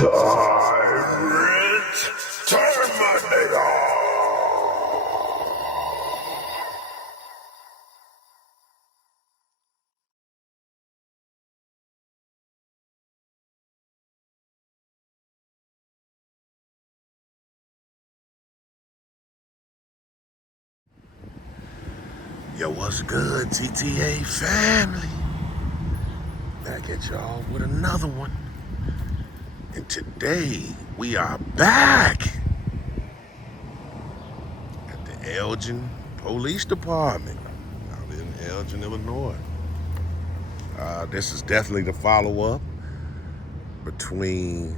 Tyrant Terminator! Yo, what's good, TTA family? Back at y'all with another one. And today, we are back at the Elgin Police Department out in Elgin, Illinois. This is definitely the follow-up between,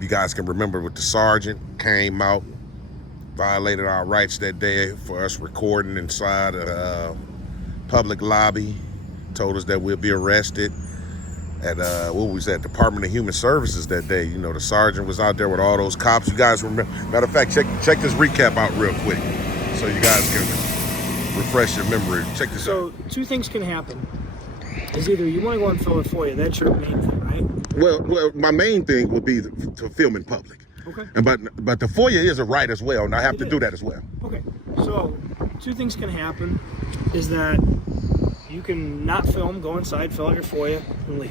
you guys can remember with the sergeant came out, violated our rights that day for us recording inside a public lobby, told us that we'll be arrested at what was that, Department of Human Services that day. You know, the sergeant was out there with all those cops. You guys remember? Matter of fact, check this recap out real quick so you guys can refresh your memory. Check this out. So two things can happen. Is either you want to go and fill it for you. That's your main thing, right? Well, my main thing would be to film in public. Okay. And but the FOIA is a right as well, and I have to do that as well. Okay. So two things can happen is that you can not film, go inside, fill out your FOIA, and leave.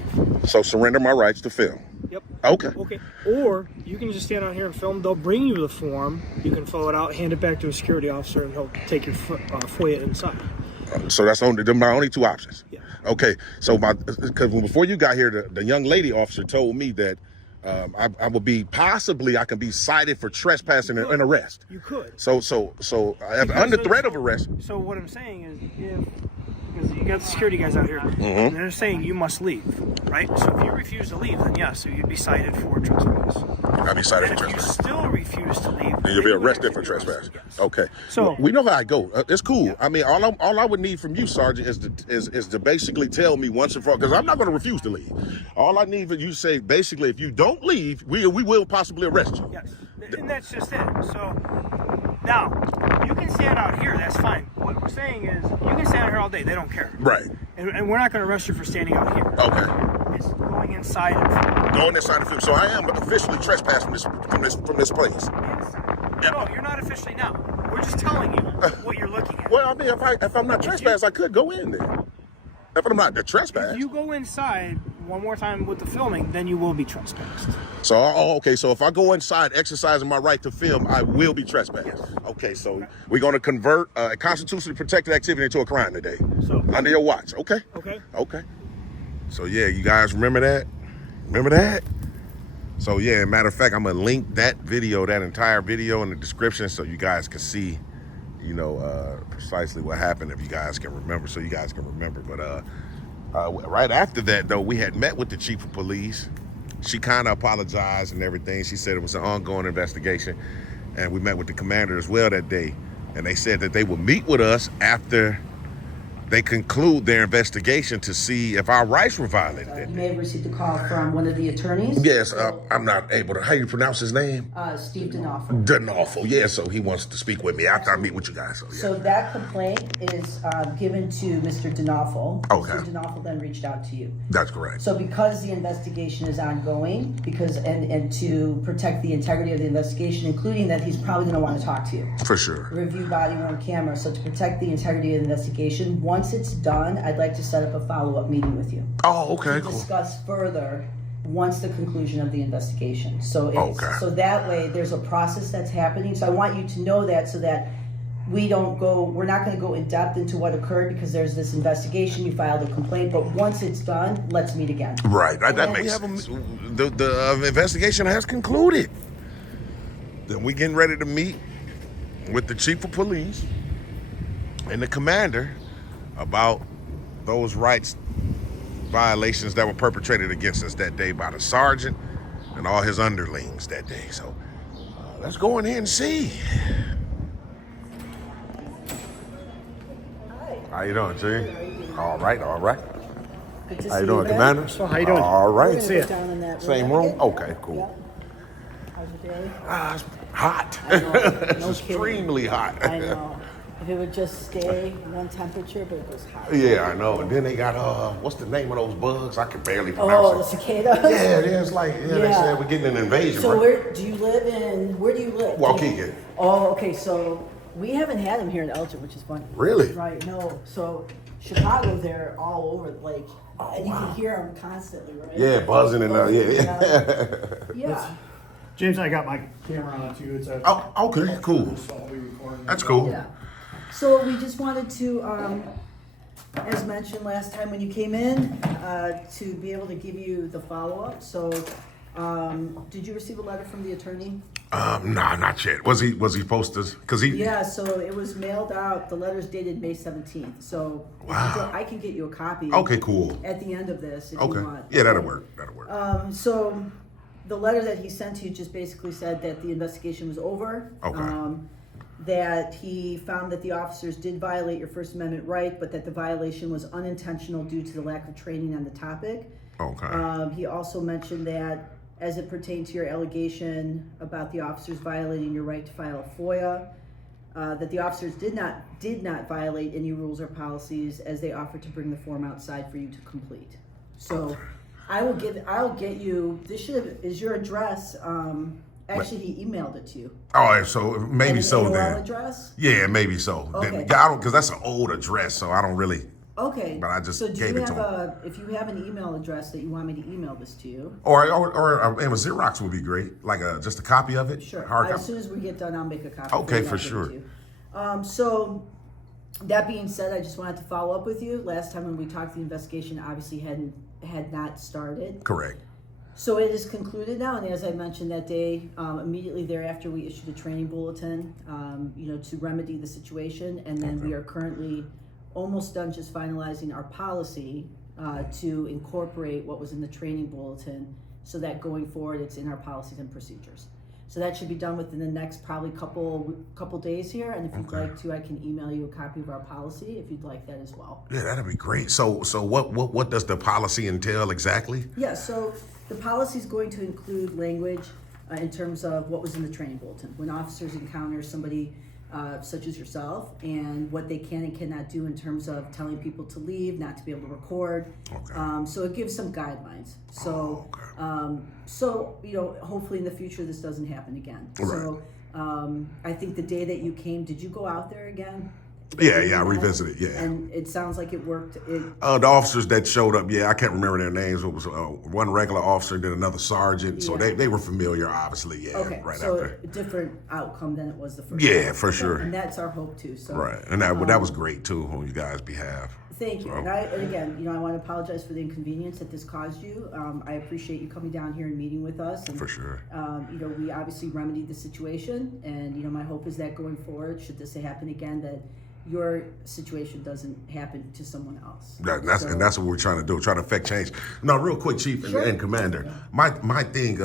So surrender my rights to film. Yep. Okay. Okay. Or you can just stand out here and film. They'll bring you the form. You can fill it out, hand it back to a security officer, and he'll take your FOIA inside. So that's my only two options. Yeah. Okay. So because before you got here, the young lady officer told me that I would be I can be cited for trespassing and arrest. You could. So under threat of arrest. So what I'm saying is, because you got the security guys out here, and they're saying you must leave, right? So if you refuse to leave, then yes, so you'd be cited for trespass. I'd be cited for And if you trespass. still refuse to leave, And you'll be arrested for trespass. Yes. Okay. So we know how I go. It's cool. Yeah. I mean, all I would need from you, Sergeant, is to basically tell me once and for all, because I'm not going to refuse to leave. All I need for you to say, basically, if you don't leave, we will possibly arrest you. yes, and that's just it. So now you can stand out here. That's fine. What we're saying is you can stand out here all day. They don't care. Right. And we're not going to arrest you for standing out here. Okay. It's going inside and Going inside the field. So I am officially trespassing from this place. inside. No, you're not officially now. We're just telling you what you're looking at. Well, I mean, if I'm not trespassed, I could go in there. If I'm not the trespass. If you go inside one more time with the filming, then you will be trespassed. So, okay. So if I go inside exercising my right to film, I will be trespassed. Yes. Okay. So we're going to convert a constitutionally protected activity into a crime today. So Under your watch. Okay. okay. Okay. So yeah, you guys remember that? Remember that? So yeah, matter of fact, I'm gonna link that entire video in the description so you guys can see, you know, precisely what happened if you guys can remember, so you guys can remember. But right after that though, we had met with the chief of police. She kind of apologized and everything. She said it was an ongoing investigation. And we met with the commander as well that day. And they said that they would meet with us after they conclude their investigation to see if our rights were violated. You may have received a call from one of the attorneys. Yes, I'm not able to. How you pronounce his name? Steve D'Onofrio. D'Onofrio. Yeah, so he wants to speak with me after I meet with you guys. So, yeah. So that complaint is given to Mr. D'Onofrio. Okay. Mr. D'Onofrio then reached out to you. That's correct. So because the investigation is ongoing, and to protect the integrity of the investigation, including that he's probably going to want to talk to you. For sure. Review body worn camera. So to protect the integrity of the investigation, once it's done, I'd like to set up a follow-up meeting with you. Oh, okay, To cool. discuss further once the conclusion of the investigation. So Okay. that way there's a process that's happening. So I want you to know that so that we're not going to go in depth into what occurred because there's this investigation, you filed a complaint, but once it's done, let's meet again. Right, that makes sense. The investigation has concluded. Then we getting ready to meet with the chief of police and the commander about those rights violations that were perpetrated against us that day by the sergeant and all his underlings that day. So let's go in here and see. Hi. How you doing, G? All right. Good to see How you doing, back. Commander? So how you doing? All We're right. gonna go down in that Same room? Okay, cool. Yep. How's your day? It's hot. I know. No kidding. Extremely hot. I know. If it would just stay one temperature, but it goes higher. Yeah, I know. And then they got what's the name of those bugs? I can barely pronounce Oh, the it. cicadas? Yeah, it's like they said we're getting an invasion. So right? where do you live? Waukegan. Oh, okay, so we haven't had them here in Elgin, which is funny. Really? Right, no. So Chicago, they're all over, like, and you can hear them constantly, right? Yeah, buzzing and Yeah. James and I got my camera on too. It's a Oh, okay, cool. so I'll be recording. That's cool. Yeah. So we just wanted to, as mentioned last time when you came in, to be able to give you the follow-up. So, did you receive a letter from the attorney? Nah, not yet. Was he supposed to? Cause he. Yeah, so it was mailed out. The letter's dated May 17th. So Wow. I can get you a copy. Okay, cool. At the end of this, if Okay. you want. Yeah, that'll work. That'll work. So the letter that he sent to you just basically said that the investigation was over. Okay. That he found that the officers did violate your First Amendment right, but that the violation was unintentional due to the lack of training on the topic. Okay. He also mentioned that as it pertained to your allegation about the officers violating your right to file a FOIA, that the officers did not violate any rules or policies as they offered to bring the form outside for you to complete. So I'll get you, is your address, actually he emailed it to you. Oh, so maybe An so AOL then. address? Yeah, maybe so. Okay. Then, I don't, because that's an old address, so I don't really. Okay. But I just so do gave you it to have if you have an email address that you want me to email this to you? Or and a Xerox would be great, like just a copy of it. Sure. Hard As copy. soon as we get done, I'll make a copy. Okay, you, for I'll give it sure. to you. So that being said, I just wanted to follow up with you. Last time when we talked, the investigation obviously had not started. Correct. So it is concluded now, and as I mentioned that day, immediately thereafter, we issued a training bulletin, to remedy the situation, and then we are currently almost done just finalizing our policy to incorporate what was in the training bulletin, so that going forward, it's in our policies and procedures. So that should be done within the next probably couple days here, and if you'd like to, I can email you a copy of our policy if you'd like that as well. Yeah, that'd be great. So what does the policy entail exactly? Yeah, so the policy is going to include language in terms of what was in the training bulletin. When officers encounter somebody such as yourself, and what they can and cannot do in terms of telling people to leave, not to be able to record. Okay. So it gives some guidelines. So, hopefully in the future this doesn't happen again. Right. So I think the day that you came, did you go out there again? Yeah, I revisited. Yeah. And it sounds like it worked. The officers that showed up, I can't remember their names. It was one regular officer, then another sergeant. So they were familiar, obviously. Yeah. Okay, Right so after. a different outcome than it was the first Yeah, time. for sure. And that's our hope too. So Right, and that was great too on you guys' behalf. thank you. So- And again, I want to apologize for the inconvenience that this caused you. I appreciate you coming down here and meeting with us. And, For sure. we obviously remedied the situation, and my hope is that going forward, should this happen again, that your situation doesn't happen to someone else. And that's what we're trying to do, trying to affect change. Now, real quick, Chief and Commander, my thing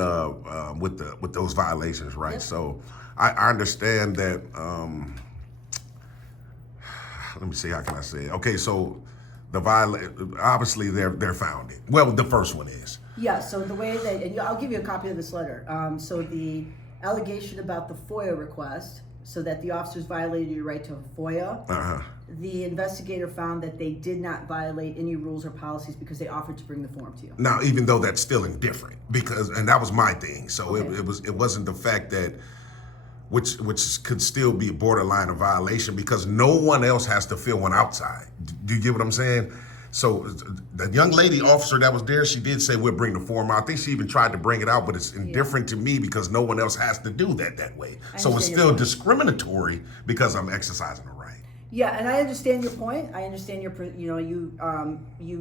with those violations, right? Yep. So I understand that. Let me see, how can I say it? Okay, so the obviously they're founded. Well, the first one is. Yeah, so the way that, and I'll give you a copy of this letter. So the allegation about the FOIA request, so that the officers violated your right to a FOIA, the investigator found that they did not violate any rules or policies because they offered to bring the form to you. Now, even though that's still indifferent, and that was my thing. So it wasn't the fact that, which could still be a borderline of violation, because no one else has to fill one outside. Do you get what I'm saying? So the young lady officer that was there, she did say we'll bring the form out. I think she even tried to bring it out, but it's indifferent to me because no one else has to do that way. So it's still discriminatory because I'm exercising a right. Yeah, and I understand your point. I understand you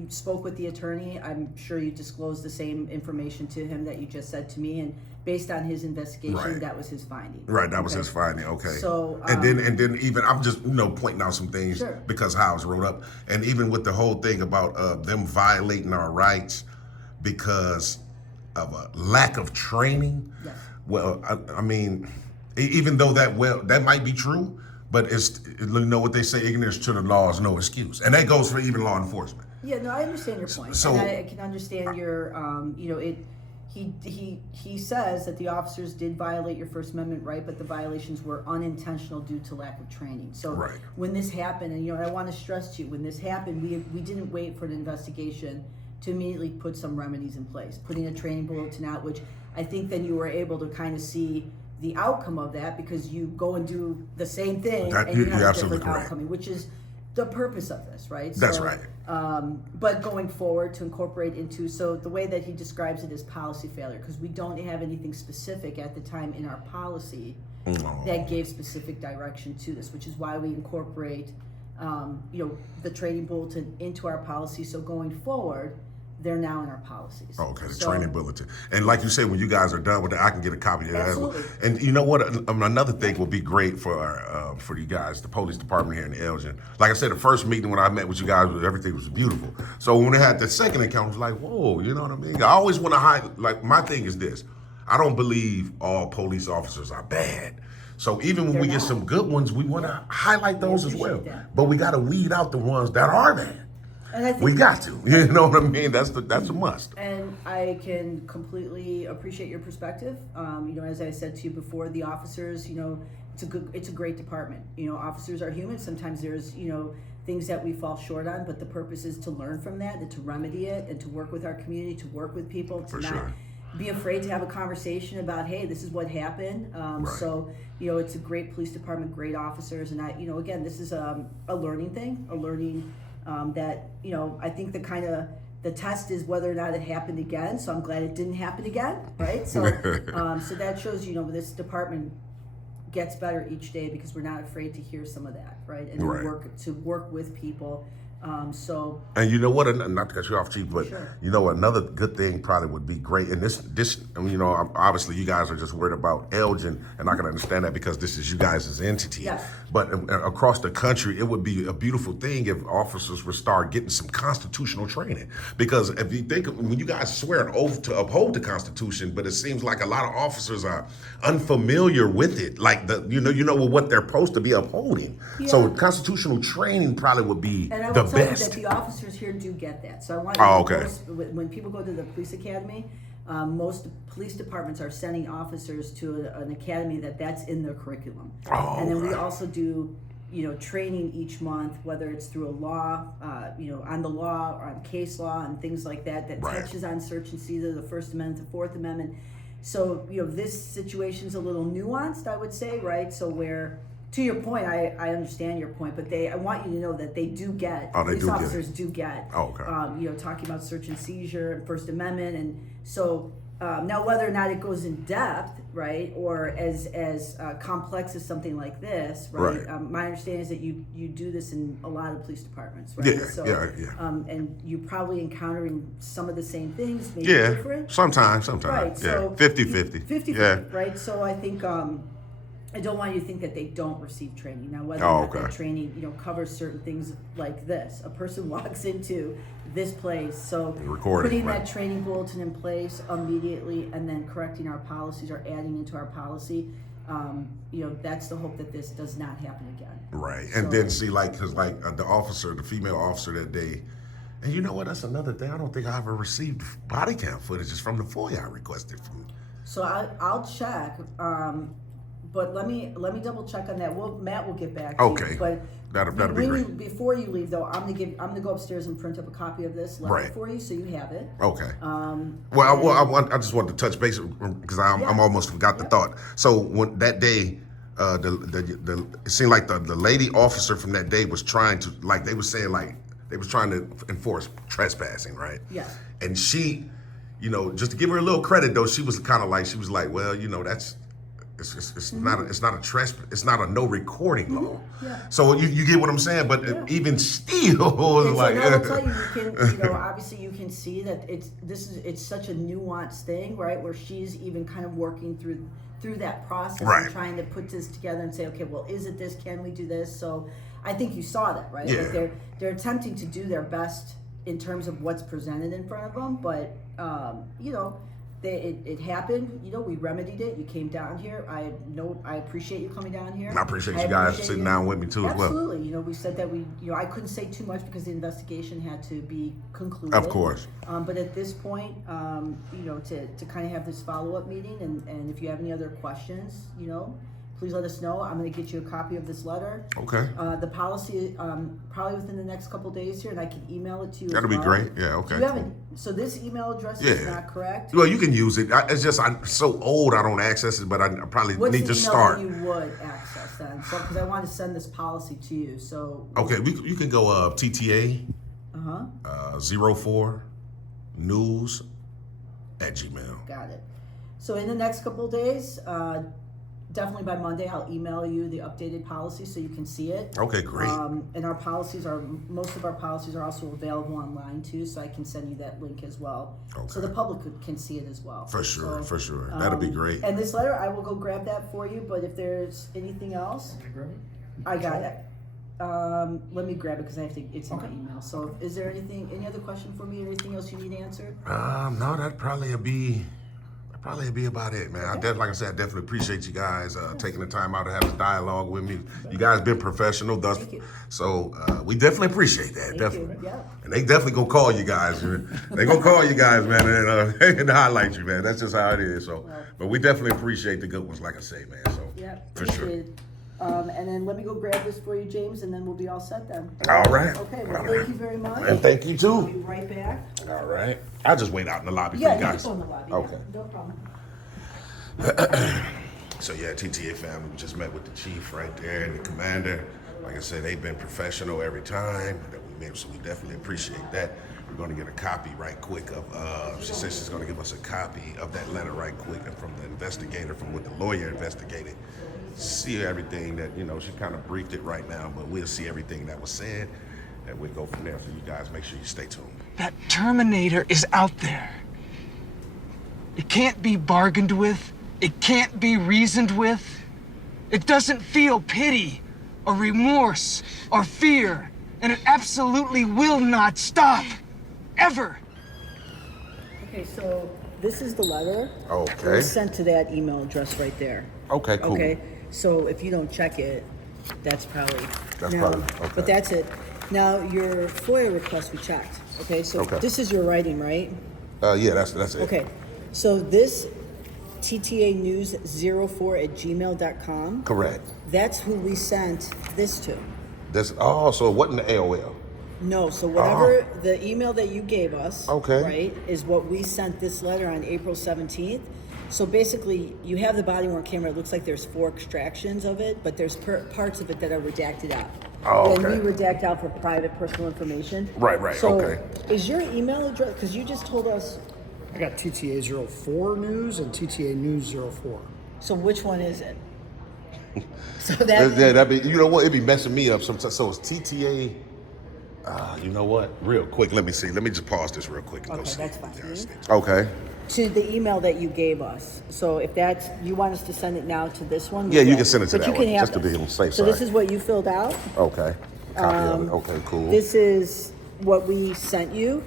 spoke with the attorney. I'm sure you disclosed the same information to him that you just said to me, and based on his investigation, that was his finding. Right, that was his finding. Okay. So and then even I'm just pointing out some things because how it's wrote up, and even with the whole thing about them violating our rights because of a lack of training. Yes. Well, I mean, even though that might be true, but it's what they say: ignorance to the law is no excuse, and that goes for even law enforcement. Yeah, no, I understand your point. So and I can understand your, He says that the officers did violate your First Amendment right, but the violations were unintentional due to lack of training. So Right. when this happened, and I want to stress to you, when this happened, we didn't wait for an investigation to immediately put some remedies in place, putting a training bulletin out, which I think then you were able to kind of see the outcome of that, because you go and do the same thing and you have you're a absolutely different correct. outcome, which is the purpose of this, right? That's right. But going forward to incorporate into, so the way that he describes it is policy failure, because we don't have anything specific at the time in our policy that gave specific direction to this, which is why we incorporate, the training bulletin into our policy. So going forward, they're now in our policies. Okay, the So- training bulletin. And like you said, when you guys are done with it, I can get a copy of that. Absolutely. And you know what? Another thing would be great for you guys, the police department here in Elgin. Like I said, the first meeting when I met with you guys, everything was beautiful. So when we had the second encounter, it was like, whoa, you know what I mean? I always want to hide. Like, my thing is this: I don't believe all police officers are bad. So even when we get some good ones, we want to highlight those as well. appreciate that. But we got to weed out the ones that are bad. And I think We got to. You know what I mean? That's a must. And I can completely appreciate your perspective. As I said to you before, the officers, it's a great department. Officers are human. Sometimes there's, things that we fall short on, but the purpose is to learn from that and to remedy it and to work with our community, to work with people, to For not sure. be afraid to have a conversation about, hey, this is what happened. So, it's a great police department, great officers. And again, this is a learning thing, that, I think the test is whether or not it happened again. So I'm glad it didn't happen again, right? So, so that shows, this department gets better each day because we're not afraid to hear some of that, right? And Right. work with people. And you know what? Not to cut you off, Chief, but Sure. another good thing probably would be great. And this, obviously you guys are just worried about Elgin, and I can understand that because this is you guys' entity. Yes. But across the country, it would be a beautiful thing if officers would start getting some constitutional training. Because if you think when you guys swear an oath to uphold the Constitution, but it seems like a lot of officers are unfamiliar with it, like what they're supposed to be upholding. Yeah. So constitutional training probably would be And I the will tell best. you that the officers here do get that. So I want Oh, okay. when people go to the police academy, most police departments are sending officers to an academy that's in their curriculum. Oh, and then we okay. also do, training each month, whether it's through a law, on the law or on case law and things like that Right. touches on search and seizure, the First Amendment, the Fourth Amendment. So, this situation's a little nuanced, I would say, right? So where, to your point, I understand your point, but I want you to know that they do get, Oh, they police do get it. officers do get, Oh, okay. talking about search and seizure and First Amendment. And so now whether or not it goes in depth, right, or as complex as something like this, right? Right. My understanding is that you do this in a lot of police departments, right? Yeah, yeah. And you're probably encountering some of the same things, maybe Yeah, different. sometimes. Right, Yeah, so 50-50. 50-50, Yeah. right? So I think I don't want you to think that they don't receive training. Now, whether Oh, or not okay. that training, covers certain things like this. A person walks into this place, so Recording, putting right. that training bulletin in place immediately and then correcting our policies or adding into our policy, that's the hope that this does not happen again. Right. And So- then see, the female officer that day, and you know what? That's another thing. I don't think I ever received body cam footage from the FOIA I requested from. So I'll check, but let me double check on that. Matt will get back to Okay. you. But That'll be great. Before you leave, though, I'm gonna go upstairs and print up a copy of this letter Right. for you, so you have it. Okay. And- I just want to touch base because I'm Yeah. almost forgot the thought. So when that day, it seemed like the lady officer from that day was trying to, like they were saying, like they was trying to enforce trespassing, right? Yeah. And she, just to give her a little credit though, she was like, well, that's. It's not a no recording law. Yeah. So you get what I'm saying, but even still, And like so now I'll tell you can, obviously you can see that it's such a nuanced thing, right? Where she's even kind of working through that process Right. and trying to put this together and say, okay, well, is it this? Can we do this? So I think you saw that, right? Yeah. Like they're attempting to do their best in terms of what's presented in front of them, but it happened. You know, we remedied it. You came down here. I appreciate you coming down here. I appreciate you guys sitting down with me too as well. Absolutely. You know, we said that I couldn't say too much because the investigation had to be concluded. Of course. But at this point, you know, to kind of have this follow-up meeting, and if you have any other questions, you know, please let us know. I'm going to get you a copy of this letter. Okay. The policy, probably within the next couple days here, and I can email it to you. That'll be great. Yeah, okay. So this email address is not correct? Well, you can use it. It's just I'm so old I don't access it, but I probably need to start. What's the email that you would access then? So, because I want to send this policy to you, so. Okay, you can go TTA 04 news @gmail. Got it. So in the next couple of days, definitely by Monday, I'll email you the updated policy so you can see it. Okay, great. And most of our policies are also available online too, so I can send you that link as well. Okay. So the public can see it as well. For sure. That'll be great. And this letter, I will go grab that for you, but if there's anything else, I got it. Let me grab it because it's in my email. So is there any other question for me or anything else you need answered? No, that'd probably be about it, man. Okay. Like I said, I definitely appreciate you guys taking the time out to have this dialogue with me. You guys been professional thus, so we definitely appreciate that. Definitely. Yeah. And they definitely gonna call you guys. They gonna call you guys, man, and highlight you, man. That's just how it is. So, but we definitely appreciate the good ones, like I say, man. So, for sure. And then let me go grab this for you, James, and then we'll be all set then. All right. Okay, well, thank you very much. And thank you too. I'll be right back. All right. I'll just wait out in the lobby for Yeah, you guys. in the lobby. Okay. Yeah, no problem. So yeah, TTA family, we just met with the chief right there and the commander. Like I said, they've been professional every time that we met, so we definitely appreciate that. We're going to get a copy right quick of, she said she's going to give us a copy of that letter right quick and from the investigator, from what the lawyer investigated. See everything that, you know, she kind of briefed it right now, but we'll see everything that was said and we'll go from there. So you guys make sure you stay tuned. That Terminator is out there. It can't be bargained with. It can't be reasoned with. It doesn't feel pity or remorse or fear, and it absolutely will not stop. Ever. Okay, so this is the letter. Okay. It was sent to that email address right there. Okay, cool. Okay, so if you don't check it, that's probably. Okay. But that's it. Now, your FOIA request we checked. Okay, so this is your writing, right? Yeah, that's it. Okay, so this TTA News 04 @gmail.com. Correct. That's who we sent this to. So it wasn't the AOL. No, so whatever the email that you gave us, Okay. right, is what we sent this letter on April 17th. So basically, you have the body-worn camera. It looks like there's 4 extractions of it, but there's parts of it that are redacted out. Oh, And okay. we redact out for private personal information. Right, So okay. is your email address, because you just told us, I got TTA 04 News and TTA News 04. so which one is it? So that, Yeah, that'd be, you know what, it'd be messing me up sometimes. So it's TTA, you know what, real quick, let me see. Let me just pause this real quick. And Okay, go see. that's fine. Okay. to the email that you gave us. So if that's, you want us to send it now to this one? Yeah, you can send it to But that you can one, have just to be this. on the safe So this side. is what you filled out. Okay. Copy of it. Okay, cool. This is what we sent you.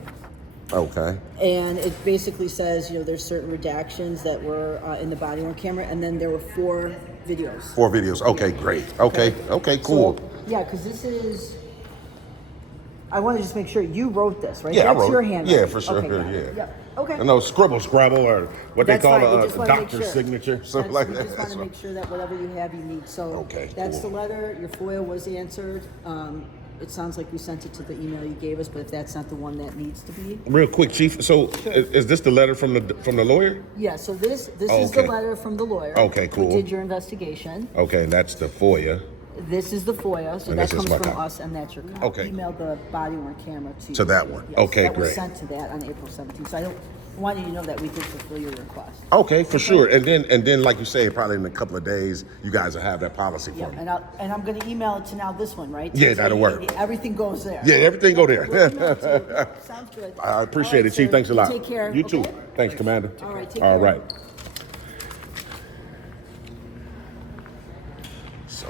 Okay. And it basically says, you know, there's certain redactions that were in the body-worn camera, and then there were 4 videos. 4 videos. Okay, great. Okay, cool. So, yeah, because this is, I want to just make sure you wrote this, right? Yeah, That's I wrote your it. handwriting. Yeah, for sure. Okay, got it. Yeah. Okay. No, scrabble, or what That's they call fine. We a just wanna make doctor's sure. signature, something like We that. just want to make sure that whatever you have, you need. So Okay, that's cool. the letter. Your FOIA was answered. It sounds like you sent it to the email you gave us, but if that's not the one that needs to be. Real quick, Chief. So, is this the letter from the lawyer? Yeah, so this is the Okay. letter from the lawyer. Okay, cool. Who did your investigation. Okay, and that's the FOIA. This is the FOIA, so And that this is comes my from copy. us, and that's your copy. Okay. Email the body-worn camera to you. To that one. Yes, Okay, that was great. sent to that on April 17th. So I wanted you to know that we did fulfill your request. Okay, for sure. And then, like you say, probably in a couple of days, you guys will have that policy for Yeah, me. and I'm going to email it to now this one, right? Yeah, So that'll work. Everything goes there. Yeah, everything go there. We'll email it to you. Sounds good. I appreciate All right, it, Chief. sir. Thanks a You lot. Take care. You too. okay? Thanks, Commander. All right, take All care. right. So,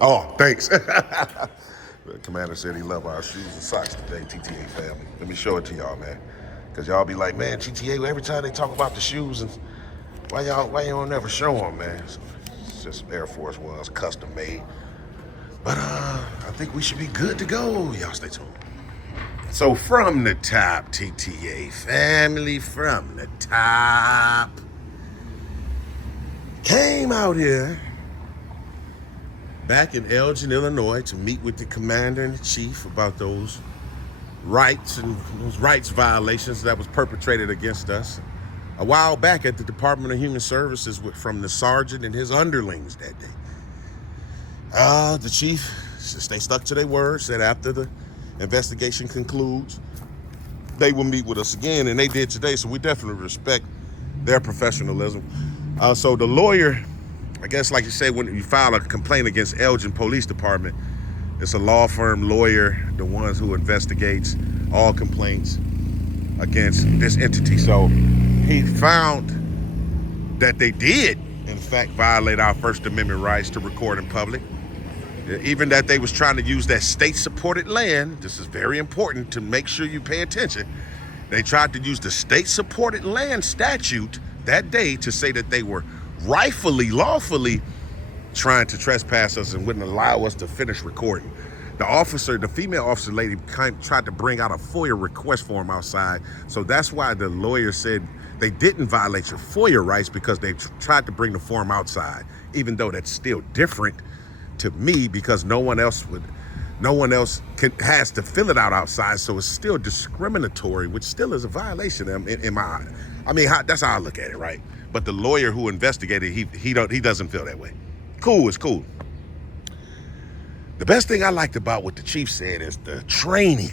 oh, thanks. The commander said he loved our shoes and socks today, TTA family. Let me show it to y'all, man. Because y'all be like, man, TTA, every time they talk about the shoes, and why y'all never show them, man? So it's just Air Force Ones, custom made. But I think we should be good to go. Y'all stay tuned. So from the top, TTA family, from the top, came out here back in Elgin, Illinois, to meet with the commander and the chief about those rights and those rights violations that was perpetrated against us a while back at the Department of Human Services from the sergeant and his underlings that day. The chief, they stuck to their word, said after the investigation concludes, they will meet with us again, and they did today, so we definitely respect their professionalism. So the lawyer, I guess like you say, when you file a complaint against Elgin Police Department, it's a law firm lawyer, the ones who investigates all complaints against this entity. So he found that they did, in fact, violate our First Amendment rights to record in public. Even that they was trying to use that state-supported land. This is very important to make sure you pay attention. They tried to use the state-supported land statute that day to say that they were rightfully, lawfully trying to trespass us and wouldn't allow us to finish recording. The female officer lady tried to bring out a FOIA request form outside. So that's why the lawyer said they didn't violate your FOIA rights, because they tried to bring the form outside, even though that's still different to me, because no one else has to fill it out outside. So it's still discriminatory, which still is a violation in my eye. I mean, that's how I look at it, right? But the lawyer who investigated, he doesn't feel that way. Cool, it's cool. The best thing I liked about what the chief said is the training,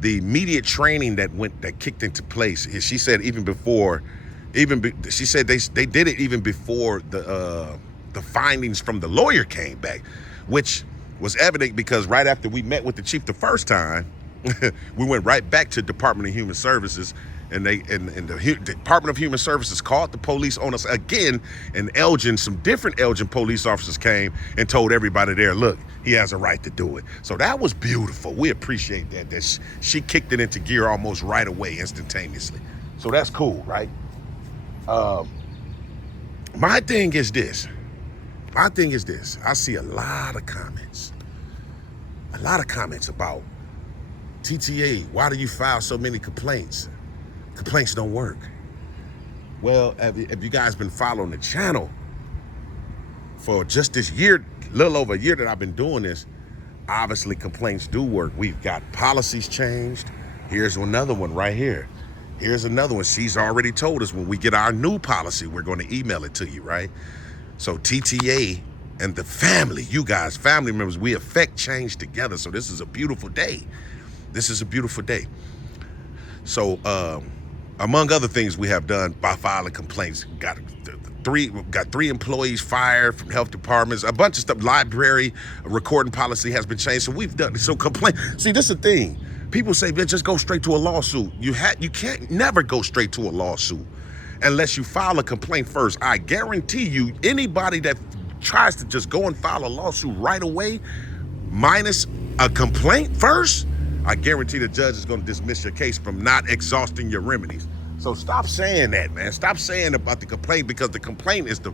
the immediate training that kicked into place. She said she said they did it even before the findings from the lawyer came back, which was evident because right after we met with the chief the first time, we went right back to Department of Human Services, and the Department of Human Services called the police on us again. And Elgin, some different Elgin police officers came and told everybody there, look, he has a right to do it. So that was beautiful. We appreciate that she kicked it into gear almost right away, instantaneously. So that's cool, right? My thing is this. I see a lot of comments about TTA. Why do you file so many complaints? Complaints don't work. Well, if you guys been following the channel for just this year, little over a year that I've been doing this, obviously complaints do work. We've got policies changed. Here's another one right here. Here's another one. She's already told us when we get our new policy, we're going to email it to you, right? So TTA and the family, you guys, family members, we affect change together. So this is a beautiful day. This is a beautiful day. So among other things we have done by filing complaints, got three employees fired from health departments, a bunch of stuff. Library recording policy has been changed. So we've done so complaint. See, this is the thing. People say, man, just go straight to a lawsuit. You can't never go straight to a lawsuit unless you file a complaint first. I guarantee you, anybody that tries to just go and file a lawsuit right away, minus a complaint first, I guarantee the judge is going to dismiss your case from not exhausting your remedies. So stop saying that, man. Stop saying about the complaint, because the complaint is the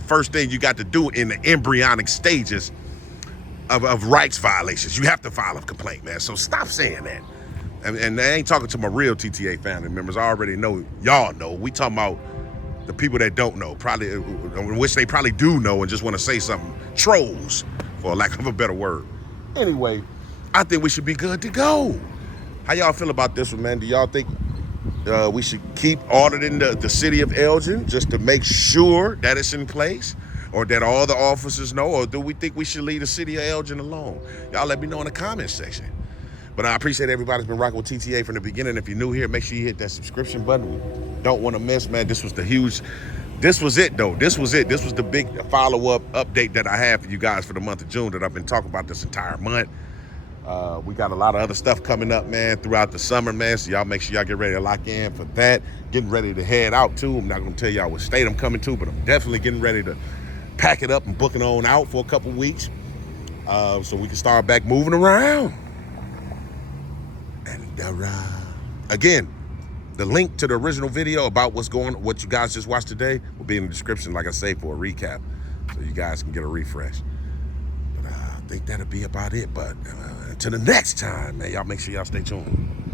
first thing you got to do in the embryonic stages of rights violations. You have to file a complaint, man. So stop saying that. And I ain't talking to my real TTA family members. I already know, y'all know. We talking about the people that don't know, probably, which they probably do know and just want to say something. Trolls, for lack of a better word. Anyway, I think we should be good to go. How y'all feel about this one, man? Do y'all think we should keep auditing the city of Elgin just to make sure that it's in place, or that all the officers know, or do we think we should leave the city of Elgin alone? Y'all let me know in the comments section. But I appreciate everybody's been rocking with TTA from the beginning. If you're new here, make sure you hit that subscription button. We don't want to miss, man. This was it, though. This was the big follow-up update that I have for you guys for the month of June that I've been talking about this entire month. We got a lot of other stuff coming up, man, throughout the summer, man. So y'all make sure y'all get ready to lock in for that. Getting ready to head out, too. I'm not going to tell y'all what state I'm coming to, but I'm definitely getting ready to pack it up and book it on out for a couple weeks. so we can start back moving around. And again, the link to the original video about what you guys just watched today will be in the description, like I say, for a recap, so you guys can get a refresh. But I think that'll be about it. But until the next time, man, y'all make sure y'all stay tuned.